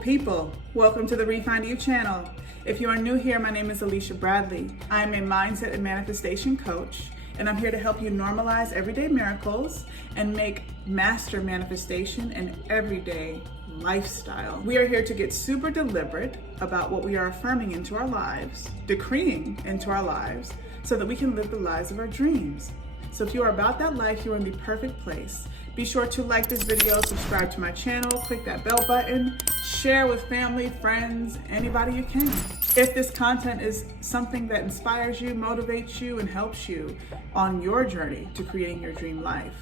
people. Welcome to the Refind You channel. If you are new here, my name is Alisha Bradley. I am a mindset and manifestation coach, and I'm here to help you normalize everyday miracles and make master manifestation an everyday lifestyle. We are here to get super deliberate about what we are affirming into our lives, decreeing into our lives, so that we can live the lives of our dreams. So if you are about that life, you're in the perfect place. Be sure to like this video, subscribe to my channel, click that bell button, share with family, friends, anybody you can. If this content is something that inspires you, motivates you, and helps you on your journey to creating your dream life.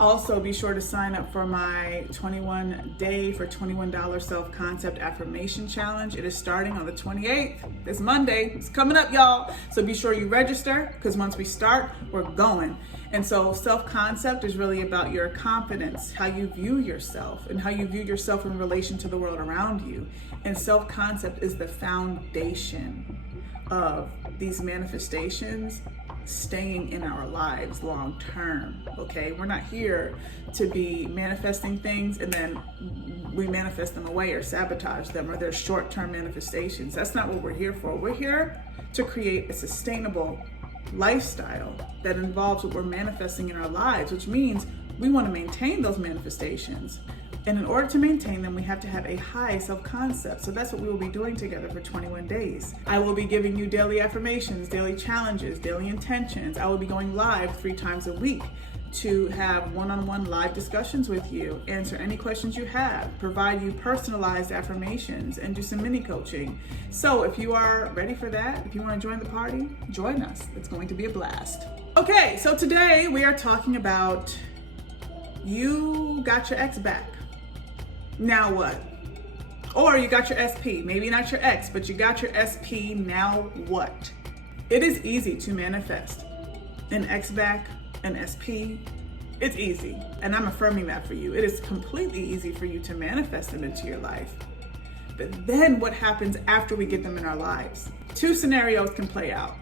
Also, be sure to sign up for my 21-day for $21 self-concept affirmation challenge. It is starting on the 28th, this Monday. It's coming up, y'all. So be sure you register, because once we start, we're going. And so self-concept is really about your confidence, how you view yourself, and how you view yourself in relation to the world around you. And self-concept is the foundation of these manifestations staying in our lives long term. Okay, we're not here to be manifesting things and then we manifest them away or sabotage them, or they're short-term manifestations. That's not what we're here for. We're here to create a sustainable lifestyle that involves what we're manifesting in our lives, which means we want to maintain those manifestations. And in order to maintain them, we have to have a high self-concept. So that's what we will be doing together for 21 days. I will be giving you daily affirmations, daily challenges, daily intentions. I will be going live 3 times a week to have one-on-one live discussions with you, answer any questions you have, provide you personalized affirmations, and do some mini coaching. So if you are ready for that, if you want to join the party, join us. It's going to be a blast. Okay, so today we are talking about you got your ex back. Now what? Or you got your SP, maybe not your ex, but you got your SP, now what? It is easy to manifest an ex back, an SP. It's easy, and I'm affirming that for you. It is completely easy for you to manifest them into your life. But then what happens after we get them in our lives? 2 scenarios can play out.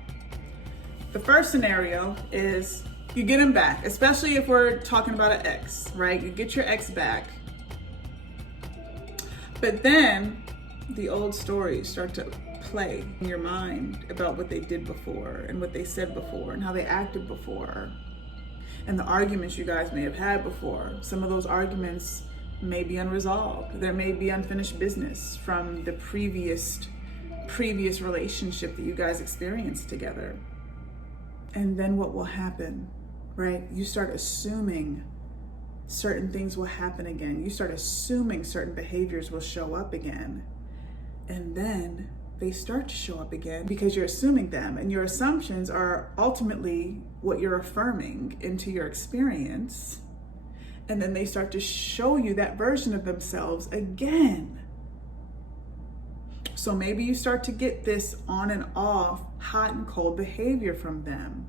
The first scenario is you get them back, especially if we're talking about an ex, right? You get your ex back. But then the old stories start to play in your mind about what they did before and what they said before and how they acted before and the arguments you guys may have had before. Some of those arguments may be unresolved. There may be unfinished business from the previous relationship that you guys experienced together. And then what will happen, right? You start assuming certain things will happen again. You start assuming certain behaviors will show up again. And then they start to show up again because you're assuming them, and your assumptions are ultimately what you're affirming into your experience. And then they start to show you that version of themselves again. So maybe you start to get this on and off, hot and cold behavior from them.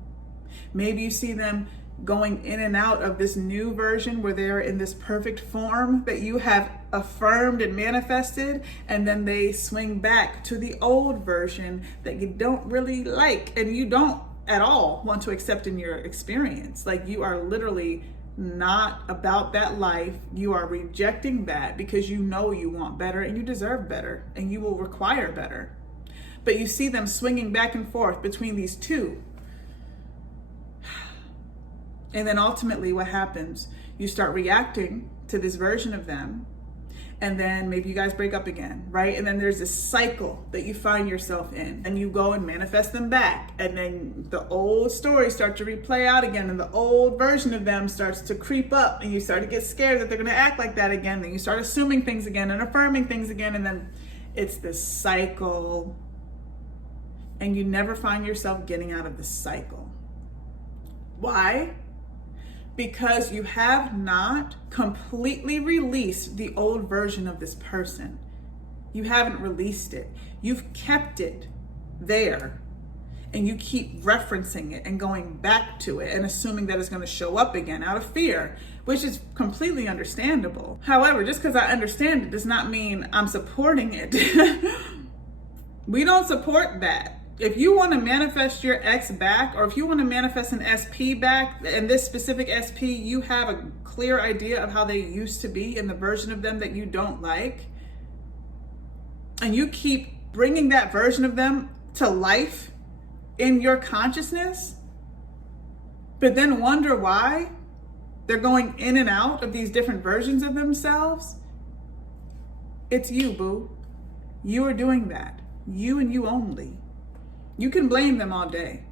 Maybe you see them going in and out of this new version where they're in this perfect form that you have affirmed and manifested, and then they swing back to the old version that you don't really like and you don't at all want to accept in your experience. Like, you are literally not about that life. You are rejecting that because you know you want better and you deserve better and you will require better. But you see them swinging back and forth between these two. And then ultimately what happens, you start reacting to this version of them, and then maybe you guys break up again, right? And then there's this cycle that you find yourself in, and you go and manifest them back, and then the old stories start to replay out again, and the old version of them starts to creep up, and you start to get scared that they're gonna act like that again. Then you start assuming things again and affirming things again, and then it's this cycle, and you never find yourself getting out of the cycle. Why? Because you have not completely released the old version of this person. You haven't released it. You've kept it there, and you keep referencing it and going back to it and assuming that it's going to show up again out of fear, which is completely understandable. However, just because I understand it does not mean I'm supporting it. We don't support that. If you want to manifest your ex back, or if you want to manifest an SP back, and this specific SP, you have a clear idea of how they used to be and the version of them that you don't like, and you keep bringing that version of them to life in your consciousness, but then wonder why they're going in and out of these different versions of themselves, it's you, boo. You are doing that. You and you only. You can blame them all day.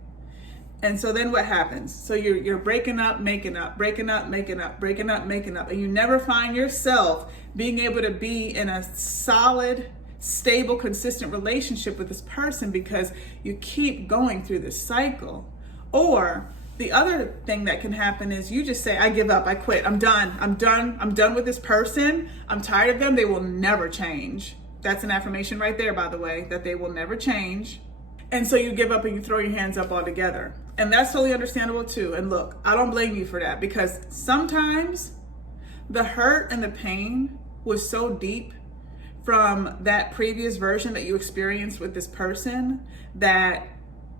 And so then what happens? So you're breaking up, making up, breaking up, making up, breaking up, making up, and you never find yourself being able to be in a solid, stable, consistent relationship with this person because you keep going through this cycle. Or the other thing that can happen is you just say, I give up, I quit, I'm done with this person, I'm tired of them, they will never change. That's an affirmation right there, by the way, that they will never change. And so you give up and you throw your hands up altogether. And that's totally understandable too. And look, I don't blame you for that, because sometimes the hurt and the pain was so deep from that previous version that you experienced with this person that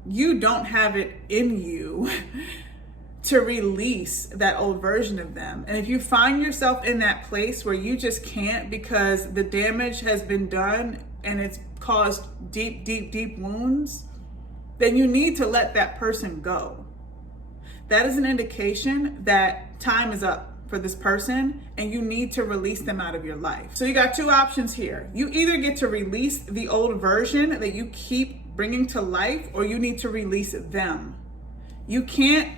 you don't have it in you to release that old version of them. And if you find yourself in that place where you just can't because the damage has been done and it's caused deep, deep, deep wounds, then you need to let that person go. That is an indication that time is up for this person and you need to release them out of your life. So you got two options here. You either get to release the old version that you keep bringing to life, or you need to release them. You can,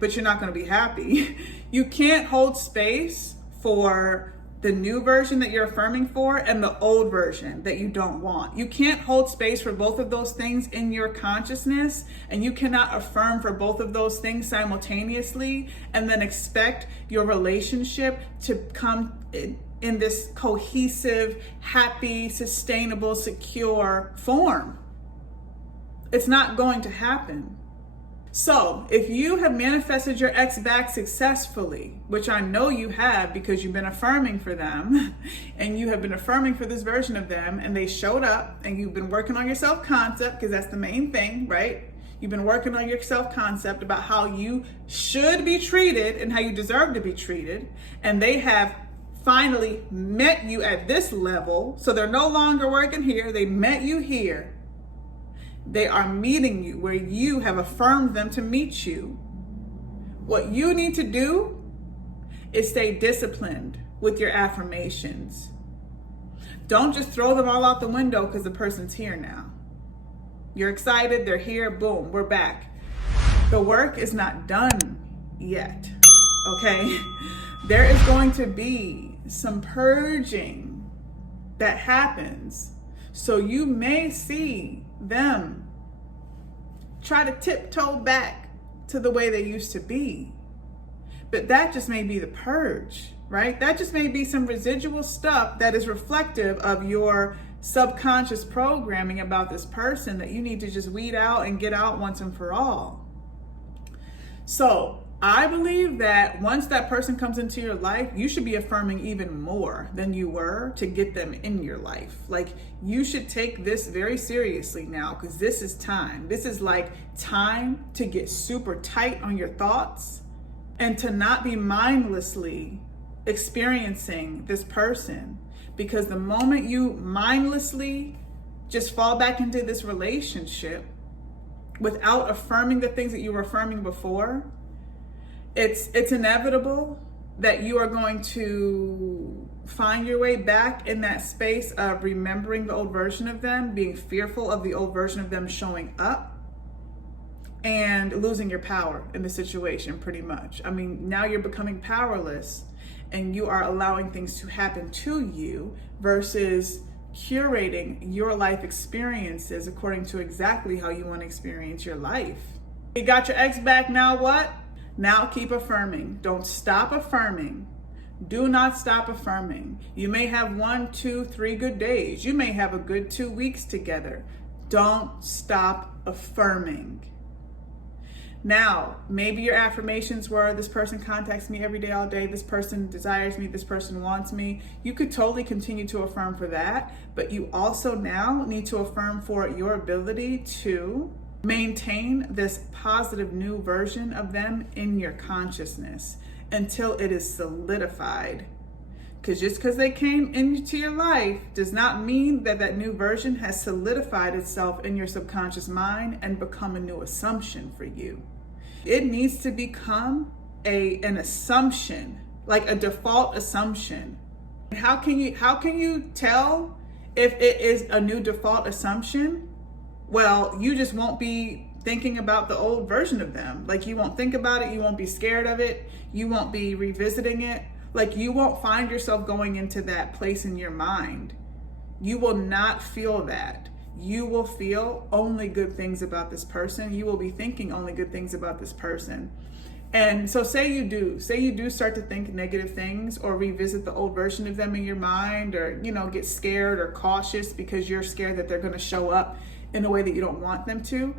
but you're not going to be happy. You can't hold space for the new version that you're affirming for and the old version that you don't want. You can't hold space for both of those things in your consciousness, and you cannot affirm for both of those things simultaneously and then expect your relationship to come in this cohesive, happy, sustainable, secure form. It's not going to happen. So if you have manifested your ex back successfully, which I know you have because you've been affirming for them and you have been affirming for this version of them and they showed up, and you've been working on your self-concept, because that's the main thing, right? You've been working on your self-concept about how you should be treated and how you deserve to be treated, and they have finally met you at this level. So they're no longer working here. They met you here. They are meeting you where you have affirmed them to meet you. What you need to do is stay disciplined with your affirmations. Don't just throw them all out the window because the person's here now. You're excited, they're here, boom, we're back. The work is not done yet, okay? There is going to be some purging that happens. So you may see them try to tiptoe back to the way they used to be. But that just may be the purge, right? That just may be some residual stuff that is reflective of your subconscious programming about this person that you need to just weed out and get out once and for all. So I believe that once that person comes into your life, you should be affirming even more than you were to get them in your life. Like, you should take this very seriously now, because this is time. This is like time to get super tight on your thoughts and to not be mindlessly experiencing this person. Because the moment you mindlessly just fall back into this relationship without affirming the things that you were affirming before, it's inevitable that you are going to find your way back in that space of remembering the old version of them, being fearful of the old version of them showing up, and losing your power in the situation, pretty much. I mean, now you're becoming powerless and you are allowing things to happen to you versus curating your life experiences according to exactly how you want to experience your life. You got your ex back, now what? Now keep affirming. Don't stop affirming. Do not stop affirming. You may have 1, 2, 3 good days. You may have a good 2 weeks together. Don't stop affirming. Now, maybe your affirmations were, this person contacts me every day, all day. This person desires me. This person wants me. You could totally continue to affirm for that, but you also now need to affirm for your ability to maintain this positive new version of them in your consciousness until it is solidified. Because just because they came into your life does not mean that that new version has solidified itself in your subconscious mind and become a new assumption for you. It needs to become an assumption, like a default assumption. How can you tell if it is a new default assumption? Well, you just won't be thinking about the old version of them. Like, you won't think about it, you won't be scared of it, you won't be revisiting it. Like, you won't find yourself going into that place in your mind. You will not feel that. You will feel only good things about this person. You will be thinking only good things about this person. And so say you do start to think negative things or revisit the old version of them in your mind, or, get scared or cautious because you're scared that they're going to show up in a way that you don't want them to.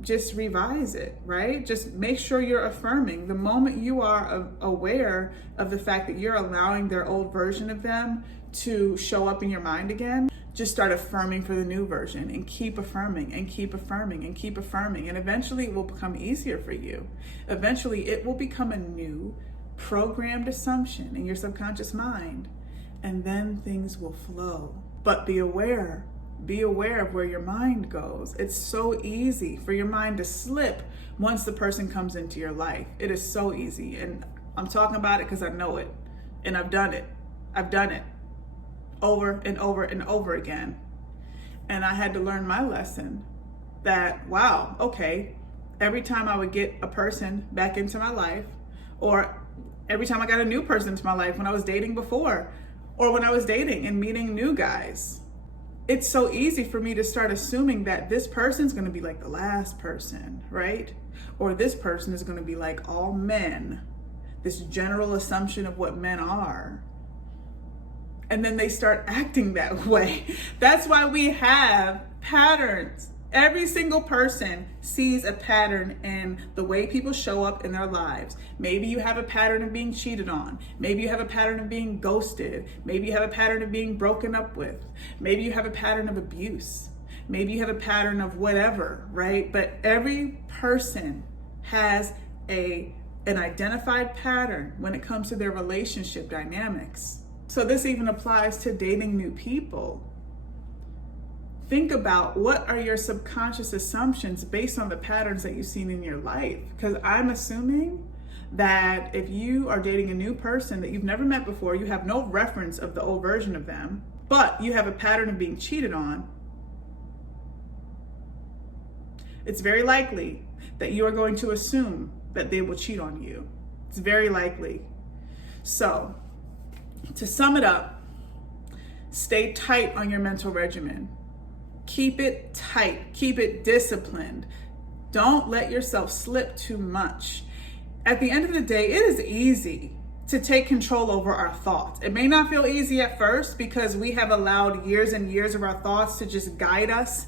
Just revise it, right? Just make sure you're affirming. The moment you are aware of the fact that you're allowing their old version of them to show up in your mind again, just start affirming for the new version and keep affirming and keep affirming and keep affirming. And eventually it will become easier for you. Eventually it will become a new programmed assumption in your subconscious mind. And then things will flow. But be aware of where your mind goes. It's so easy for your mind to slip once the person comes into your life. It is so easy. And I'm talking about it because I know it. And I've done it. I've done it over and over and over again. And I had to learn my lesson that, wow, okay, every time I would get a person back into my life, or every time I got a new person into my life when I was dating before, or when I was dating and meeting new guys, it's so easy for me to start assuming that this person's going to be like the last person, right? Or this person is going to be like all men, this general assumption of what men are. And then they start acting that way. That's why we have patterns. Every single person sees a pattern in the way people show up in their lives. Maybe you have a pattern of being cheated on. Maybe you have a pattern of being ghosted. Maybe you have a pattern of being broken up with. Maybe you have a pattern of abuse. Maybe you have a pattern of whatever, right? But every person has an identified pattern when it comes to their relationship dynamics. So this even applies to dating new people. Think about, what are your subconscious assumptions based on the patterns that you've seen in your life? Because I'm assuming that if you are dating a new person that you've never met before, you have no reference of the old version of them, but you have a pattern of being cheated on, it's very likely that you are going to assume that they will cheat on you. It's very likely. So, to sum it up, stay tight on your mental regimen. Keep it tight, keep it disciplined. Don't let yourself slip too much. At the end of the day, it is easy to take control over our thoughts. It may not feel easy at first because we have allowed years and years of our thoughts to just guide us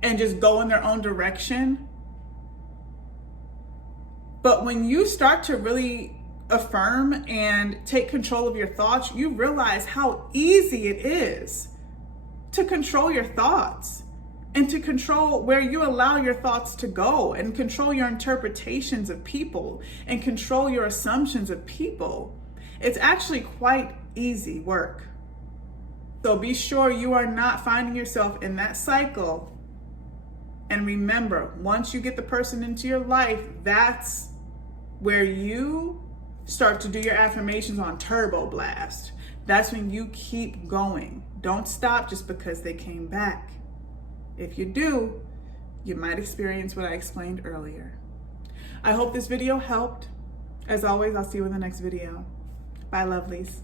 and just go in their own direction. But when you start to really affirm and take control of your thoughts, you realize how easy it is to control your thoughts and to control where you allow your thoughts to go, and control your interpretations of people and control your assumptions of people. It's actually quite easy work. So be sure you are not finding yourself in that cycle. And remember, once you get the person into your life, that's where you start to do your affirmations on turbo blast. That's when you keep going. Don't stop just because they came back. If you do, you might experience what I explained earlier. I hope this video helped. As always, I'll see you in the next video. Bye, lovelies.